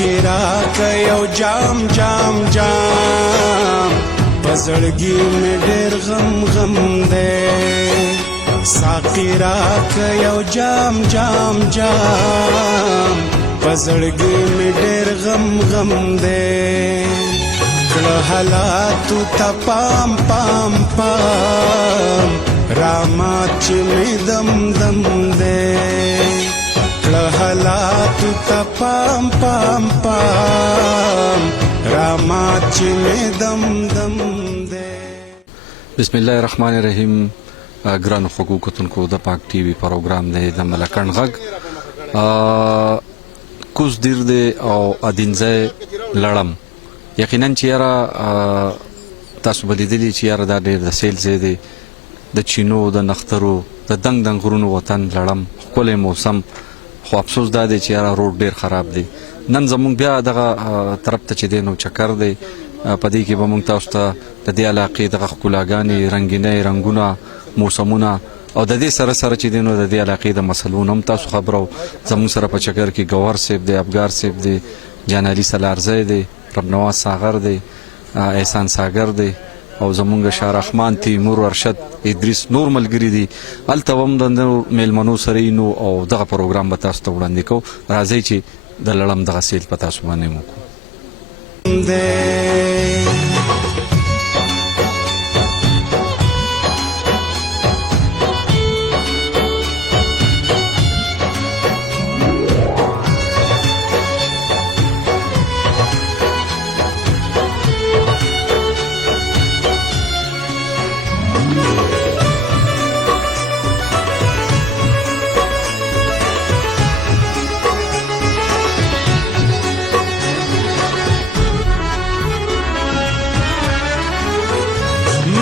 ساقی راکه یو جام جام جام پزړګي مې ډېر غم غم دی ساقی راکه یو جام جام جام پزړګي مې ډېر غم غم دی کړه حالاتو ته پام پام پام رامات چې مې دم دم دی کړه حالاتو ته پام پام پام رامات چې مې دم دم دی. بسم الله الرحمن الرحیم. ګرانو خوږو کتونکو د پاک ټي وي پروګرام دی د ملکند غږ کوز دیر دی او ادینځای لړم یقینا چې یاره تاسو به لیدلي چې یاره دا ډېر د سیل ځای دی د چینو د نخترو د دنګ دنګ غرونو وطن لړم ښکلی موسم خو افسوس دا دی چې یاره روډ ډېر خراب دی. نن زموږ بیا دغه طرف ته چې دی نو چکر دی په دې کې به موږ تاسو ته د دې علاقې دغه ښکلاګانې رنګینۍ رنګونه موسمونه او د دې سره سره چې دی نو د دې علاقې د مسلونو هم تاسو خبرو زموږ سره په چکر کې ګوهر صاحب دی افګار صاحب دی جان علي سلارزی دی رب نواز ساغر دی احسان ساگر دی او زمونږ شارحمان تیمور ارشد ادریس نور ملګري دي هلته هم د میلمنو سره نو او دغه پروګرام به تاسو ته وړاندې کوو. راځئ چې د لړم دغه سیل په تاسو باندې وکړو.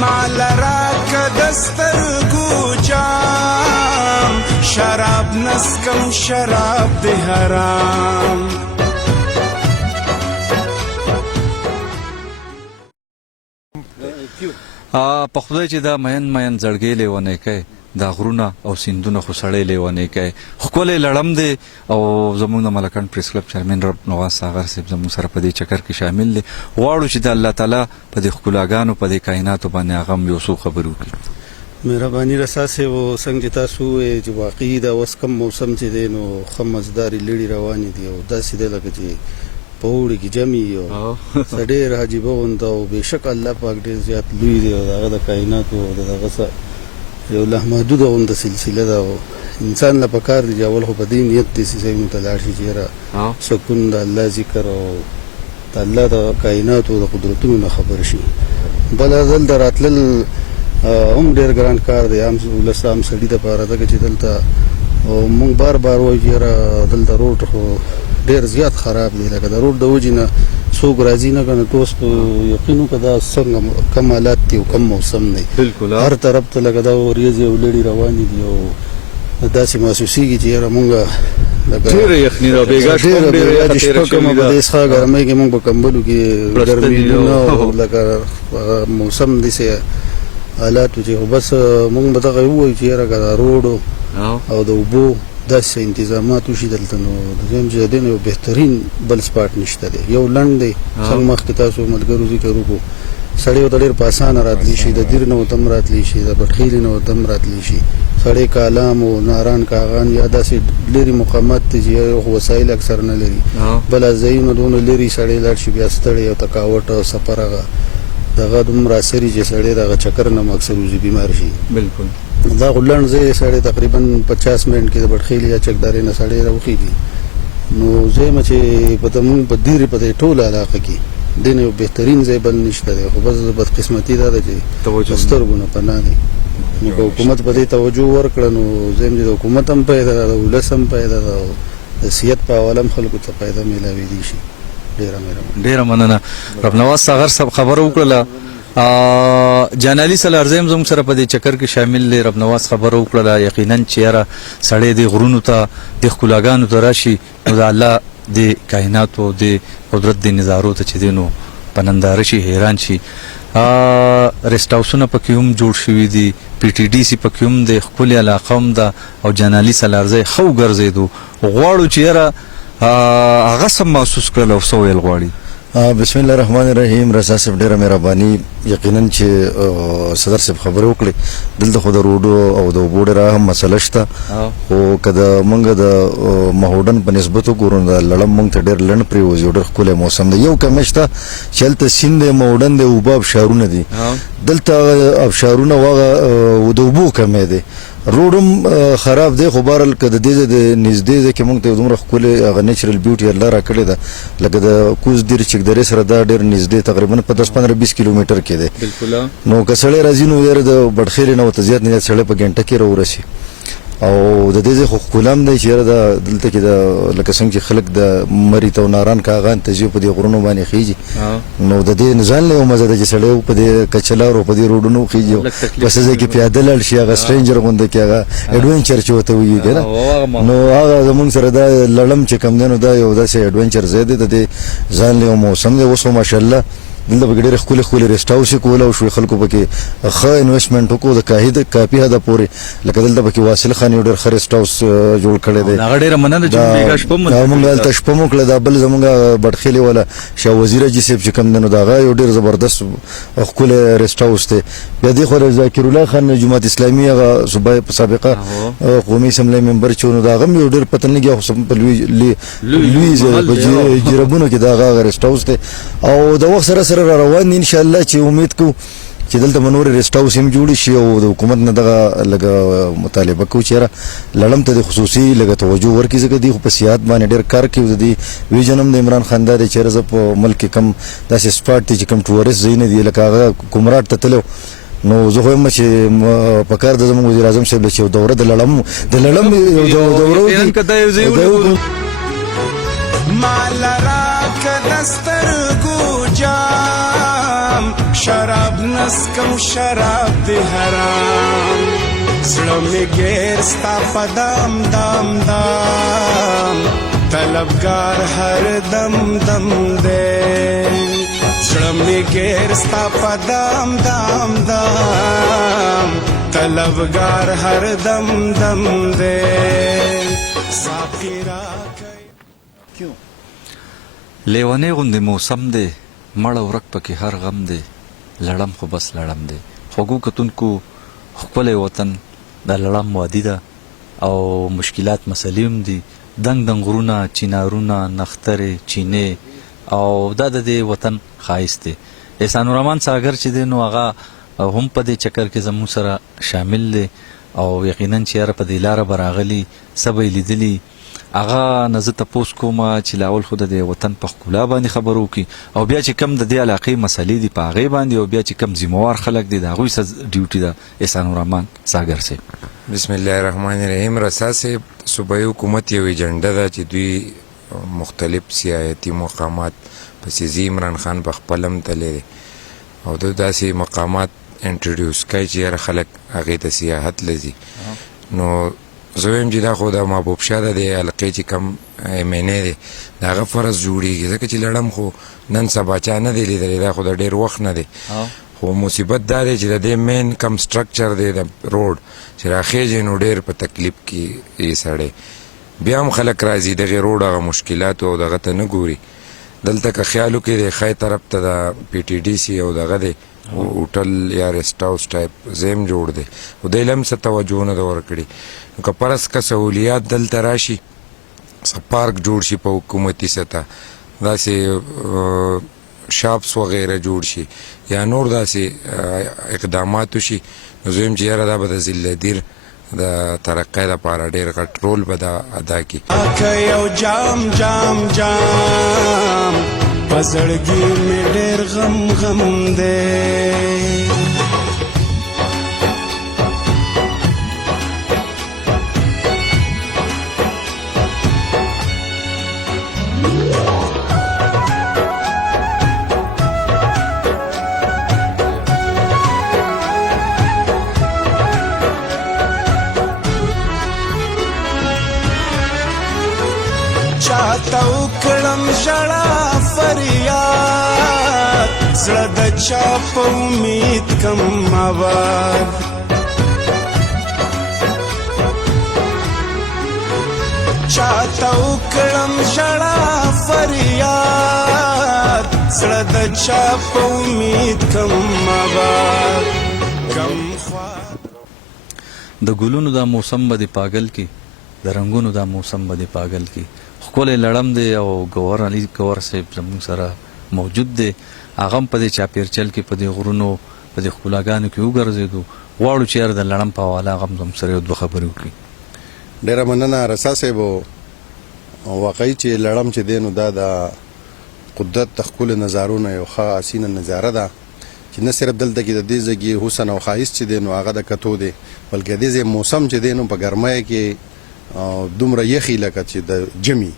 مال راکه دسترګو جام شراب نسکم شراب دی حرام په خدای چې دا مین زړګی لیونی کوي دا غرونه او سیندونه خو سړی لیونی کوي ښکلی لړم دی او زموږ د ملکند پریس کلب چیرمن رب نواز ساغر صاحب زموږ سره په دې چکر کې شامل دی. غواړو چې د الله تعالی په دې ښکلاګانو په دې کائناتو باندې هغه هم یو څو خبرې وکړي. مهرباني رسا صاحب څنګه چې تاسو ووایئ چې واقعي دا اوس کم موسم چې دی نو ښه مزدارې لړې روانې دي او داسې دی لکه چې په اوړي کې جمع وي او څه ډېر عجیبه غونده او بېشک الله پاک ډېر زیات لوی دی او د هغه د کائناتو او د هغه څه یو لامحدوده غونده سلسله ده او انسان له پکار دی چې اول خو په دې نیت دې ځایونو ته لاړ شي چې یاره سکون د الله ذکر او د الله د کائناتو د قدرتونو نه خبر شي. بله دلته راتلل هم ډېر ګران کار دی عام ولس عام سړي دپاره ځکه چې دلته مونږ بار بار وایو چې یاره دلته روډ خو ډېر زیات خراب دی لکه د روډ د وجې نه څوک راځي نه که نه تو اوس په یقین وکړه دا څنګه کم حالات دي او کم موسم دی هر طرف ته لکه دا وریځې او لړې روانې دي او داسې محسوسېږي چې یاره مونږ ډېره یخني ده ډېره د شپه کومه په دې څښه ګرمۍ کې مونږ په کمبلو کې ګرمېدونه او لکه موسم داسې حالات و چې خو بس مونږ به دغه ووایو چې یاره که د روډو او د اوبو داسې انتظامات وشي دلته نو دویم چې د دې نه یو بهترین بل سپاټ نشته دی. یو لنډ دی څنګه مخکې تاسو ملګرو ذکر وکړو سړی ورته ډېر په اسانه راتلی شي د دیر نه ورته هم راتلی شي د بټخیلې نه ورته هم راتلی شي سړی کالام او ناران کاغان یا داسې لرې مقامات دي چې وسایل اکثر نه لري بله ځایونه دونه لرې سړی لاړ شي بیا ستړی او تکاوټ او سفر هغه دغه دومره اثري چې سړی دغه چکر نه هم اکثر وځي بیمار شي. بلکل دا خو لنډ ځای سړی تقریبا 50 منټ کې د بټخیلې یا چکدارې نه سړی راوخېږي نو زه چې په مونږ په ډېرې په دې ټوله علاقه کې دې نه یو بهترین ځای بل نشته دی خو بس بدقسمتي دا ده چې سترګو نه پناه دی نو که حکومت په دې توجه ورکړه نو زه چې د حکومت هم پیدا ده د ولس هم پیدا ده او د صحت په حواله هم خلکو ته پیدا میلاویدی شي. ډېره مننه. رب نواز ساغر صاحب خبره وکړله جان علي سلارزی هم زموږ سره په دې چکر کې شامل دی. رب نواز خبره وکړله یقینا چې یاره سړی دې غرونو ته د ښکلاګانو ته راشي نو د الله د کائناتو د قدرت د نظارو ته چې دی نو په ننداره شي حیران شي. ریسټ هاوسونه پکې هم جوړ شوي دي پی ټي ډي سي پکې هم د ښکلې علاقه هم ده او جان علي سلارزی ښه وګرځېدو غواړو چې یاره هغه سم محسوس کړل او څه ویل غواړي؟ بسم الله الرحمن الرحیم. رضا صاحب ډیره مهرباني. یقینا چې صدر صاحب خبرې وکړي دلته خو د روډو او د اوبو ډېره هم مسله شته، خو که د موږ د مهوډن په نسبت وګورو د لړم موږ ته ډېر لنډ پرېوځي او ډېر ښکلی موسم دی. یو کمی شته چې هلته سیند دی، مهوډن دی، اوبه ابشارونه دي. دلته ابشارونه هغه د اوبو کمی دی، روډ هم خراب دی، خو بهرحال که د دې د نږدې ځای کې موږ ته دومره ښکلې هغه نیچرل بیوټي الله راکړې ده، لکه د کوز دیر چک درې سره دا ډېر نږدې تقریبا په 10-15-20 کیلومتر کې دی. نو که سړی راځي نو یاره د بډخیرې نه ورته زیات نه زیات سړی په ګنټه کې راورسي. او د دې ځای خو ښکلا هم دی چې یاره دلته کې د لکه څنګه چې خلک د مري ته او ناران کاغان ته ځي په دې غرونو باندې خیږي، نو د دې ځان له یو مزه ده چې سړی په دې کچلارو په دې روډونو خیږي په څه ځای کې پیاده لاړ شي، هغه سټرینجر غونډه کې هغه اډونچر چې ورته وایي که نه، نو هغه زمونږ سره دا لړم چې کم دی نو دا یو داسې اډونچر ځای دی، د دې ځان له یو موسم دی. اوس خو ماشاءالله دلته پکې ډېرې ښکلې ښکلې ریسټ هاوس یې کولی شو، خلکو پکې ښه انویسټمنټ وکړو د کافي حده پورې. لکه دلته پکې واصل خان یو ډېر ښه ریسټ هاوس جوړ کړی دی. هغه ډېره مننه چې موږ هلته شپه مو کړه. دا بل زموږ بډخیلې والا شاه وزیر حاجي صاحب چې کوم دی نو د هغه یو ډېر زبردست ښکلی ریسټ هاوس دی. بیا دې خوا ذاکر الله خان جماعت اسلامي هغه صوبه په سابقه قومي اسمبلی ممبر چې نو د هغه هم یو ډېر پته نه لګي، خو په لوی په جرابونو کې د هغه ریسټ هاوس دی. او د وخت سره سره را روان دي ان شاء الله چې امید کوو چې دلته به نورې ریسټ هاوس هم جوړې شي او د حکومت نه دغه لږه مطالبه کوو چې یاره لړم ته د خصوصي لږه توجه ورکړي، ځکه دوی خو په سیاحت باندې ډېر کار کوي. د دې ویژن هم د عمران خان دا دی چې یاره زه په ملک کې کم داسې سپاټ دي چې کم ټورست ځایونه دي، لکه هغه کومراټ ته تللی نو زه خو یم چې په کار د زموږ وزیر اعظم صاحب چې یو دوره د لړم دوره مال راکه دسترګو جام، شراب نسکم شراب دی حرام، زړه مې ګیر ستا په دام دام دام، طلبګار هر دم دم دی، زړه مې ګیر ستا په دام دام دام، طلبګار هر دم دم دی، ساقي راکه لیونی غوندې موسم دی، مړه ورک پکې هر غم دی، لړم خو بس لړم دی. خوږو کتونکو ښکلی وطن د لړم وادي ده او مشکلات مسلې هم دي، دنګ دنګ غرونه، چینارونه، نخترې، چینې، او دا د دې وطن ښایست دی. احسان الرحمن ساګر چې دی نو هغه هم په دې چکر کې زموږ سره شامل دی او یقینا چې یاره په دې لاره به راغلي څه به یې لیدلي. هغه نه زه تپوس کوم چې لاول خو د دې وطن په ښکلا باندې خبرو وکړي او بیا چې کم د دې علاقې مسلې دي په هغې باندې او بیا چې کم ذمهوار خلک دي د هغوی څه ډیوټي ده. احسان الرحمن ساګر صاحب. بسم الله الرحمن الرحیم. رسا صاحب صوبایي حکومت یو ایجنډه ده چې دوی مختلف سیاحتي مقامات پسې ځي. عمران خان په خپل هم تللی دی او دوی داسې مقامات انټروډیوس کوي چې یاره خلک هغې ته سیاحت لځي. نو زه وایم چې دا خو د محبوب شاه د دې حلقې چې کم MNA دی د هغه فرض جوړېږي، ځکه چې لړم خو نن سبا چا نه دی لیدلی، دا خو د ډېر وخت نه دی. خو مصیبت دا دی چې د دې مین کم سټرکچر دی د روډ چې راخېږي نو ډېر په تکلیف کې یې سړی. بیا هم خلک راځي دغې روډ هغه مشکلاتو او دغه ته نه ګوري. دلته که خیال وکړي د ښی طرف ته د PTDC او دغه دی هوټل یا ریسټ هاوس ټایپ زیم جوړ دی، خو دی له هم څه توجه نه ده ورکړې. نو که فرض که سهولیات دلته راشي، څه پارک جوړ شي په حکومتي سطح، داسې شاپس وغیره جوړ شي یا نور داسې اقدامات وشي، نو زه وایم چې یاره دا به د ضلعدیر د ترقۍ دپاره ډېر غټ رول به دا ادا کړي. یو جام جام جام په زړګي مې ډېر غم غم دی، چاته وکړم ژړا فریاد، زړه د چا په امید کم آباد، چاته وکړم ژړا فریاد زړه د چا په امید کم آباد کم خوا د ګلونو دا موسم به دې پاگل کی د رنگونو دا موسم به دې پاگل کی ښکلی لړم دی او ګور علي ګور صاحب زموږ سره موجود دی هغه هم په دې چاپیرچل کې په دې غرونو په دې ښکلاګانو کې وګرځېدو غواړو چې یاره د لړم په حواله هغه هم زموږ سره یو دوه خبرې وکړي ډیره مننه رسا صاحب واقعي چې لړم چې دی نو دا د قدرت د ښکلو نظارو نه یو ښه حسینه نظاره ده چې نه صرف دلته کې د دې ځای حسن او ښایست چې دی نو هغه د کتو دی بلکې د دې ځای موسم چې دی نو په ګرمۍ کې دومره یخي لکه چې د جمی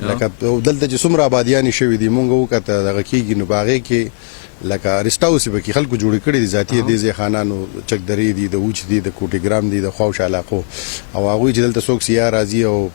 لکه دلته چې څومره آبادیانې شوي دي مونږ وکته دغه کېږي نو په هغې کې لکه ریسټ هاوس پکې خلکو جوړې کړي دي ذاتي دې ځای خانانو چکدرې دي د اوچ دي د کوټې ګرام دي د خواوشا علاقو او هغوی چې دلته څوک سیاه راځي او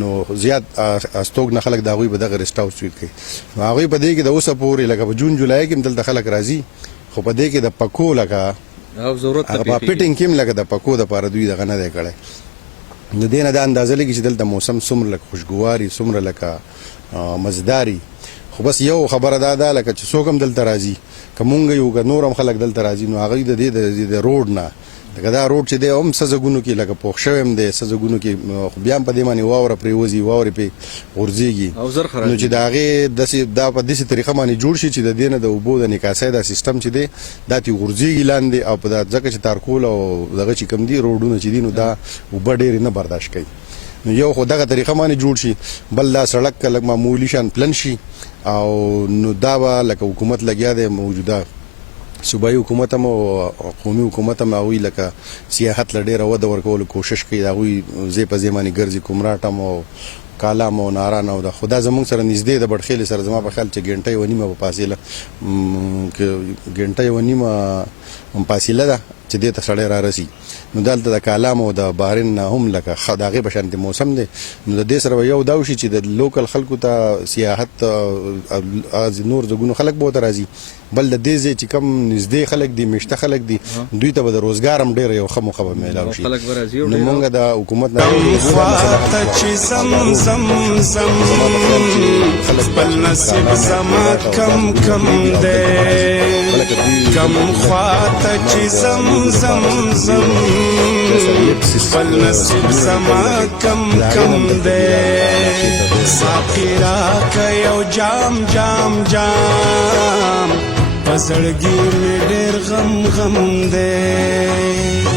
نو زیات استوګ نه خلک د هغوی به دغه ریسټ هاوس ویل کوي نو هغوی په دې کې د اوسه پورې لکه په جون جولای کې هم دلته خلک راځي خو په دې کې د پکو لکه هغه په پیټینګ کې هم لکه د پکو دپاره دوی دغه نه دی کړی د دې نه دا اندازه لګي چې دلته موسم څومره لکه خوشګواري څومره لکه مزداري خو بس یو خبره دا ده لکه چې څوک هم دلته راځي که مونږ یو که نور هم خلک دلته راځي نو هغوی د دې د روډ نه لکه دا روډ چې دی هم څه ځایونو کې لکه پوخ شوی هم دی څه ځایونو کې خو بیا هم په دې باندې واوره پرېوځي واورې پرې غورځېږي نو چې د هغې دا په داسې طریقه باندې جوړ شي چې د دې نه د اوبو د نکاسۍ دا سیستم چې دی دا ترې غورځېږي لاندې او په دا ځکه چې تارکول او دغه چې کوم دي روډونه چې دي نو دا اوبه ډېرې نه برداشت کوي نو یو خو دغه طریقه باندې جوړ شي بل دا سړک که لږ معمولي شان پلن شي او نو دا به لکه حکومت لګیا دی موجوده صوبایي حکومت هم او قومي حکومت هم هغوی لکه سیاحت له ډېره وده ورکولو کوشش کوي د هغوی ځای په ځای باندې ګرځي کمراټ هم او کالام او ناران او د خدا زموږ سره نږدې د بډخیلې سره زما په خیال چې ګنټه یوه نیمه په فاصله ګنټه یوه نیمه فاصله ده چې دې ته سړی را رسي نو دلته د کالام او د بحرین نه هم لکه ښه د هغې په شانتې موسم دی نو د دې سره به یو دا وشي چې د لوکل خلکو ته سیاحت نور ځایونو خلک به ورته راځي بل د دې ځای چې کم نږدې خلک دي میشته خلک دي دوی ته به د روزګار هم ډېره یو ښه موقع به میلاو شي نو مونږ د حکومت نه خواته چې زم زم زم خپل نصیب زما کم کم دی کم خواته چې زم زم زم خپل نصیب زما کم کم دی ساقي راکه یو جام جام جام په زړګي مې ډېر غم غم دی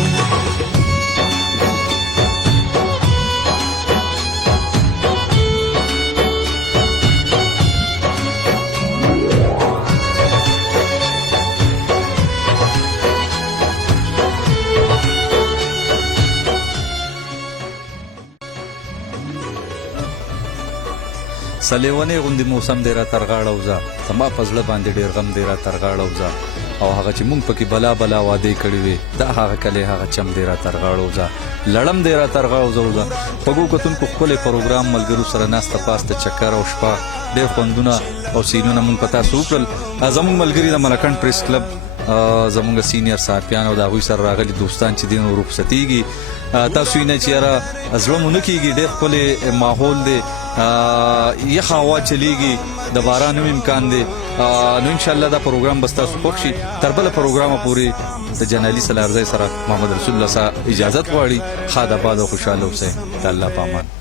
سلیونی غوندې موسم دی را تر غاړه وځه زما په زړه باندې ډېر غم دی را تر غاړه وځه او هغه چې مونږ پکې بلا بلا وعدې کړې وې دا هغه کلی هغه چم دی را تر غاړه وځه لړم دی را تر غاړه وځه خوږو کتونکو ښکلی پروګرام ملګرو سره ناسته پاسته چکر او شپه ډېر خوندونه او سینونه مونږ په تاسو وکړل زمونږ ملګري د ملکند پریس کلب زمونږ سینیر صحافیان او د هغوی سره راغلي دوستان چې دي نو رخصتېږي تاسو یې نه چې یاره زړه مو نه کېږي ډېر ښکلی ماحول دی یخه هوا چلیږي د باران هم امکان دی نو انشاءالله دا پروګرام به ستاسو خوښ شي تر بله پروګرامه پورې د جنالي سلارزی سره محمد رسول الله سره اجازت غواړي ښاد آباد او خوشحاله اوسئ د الله په امان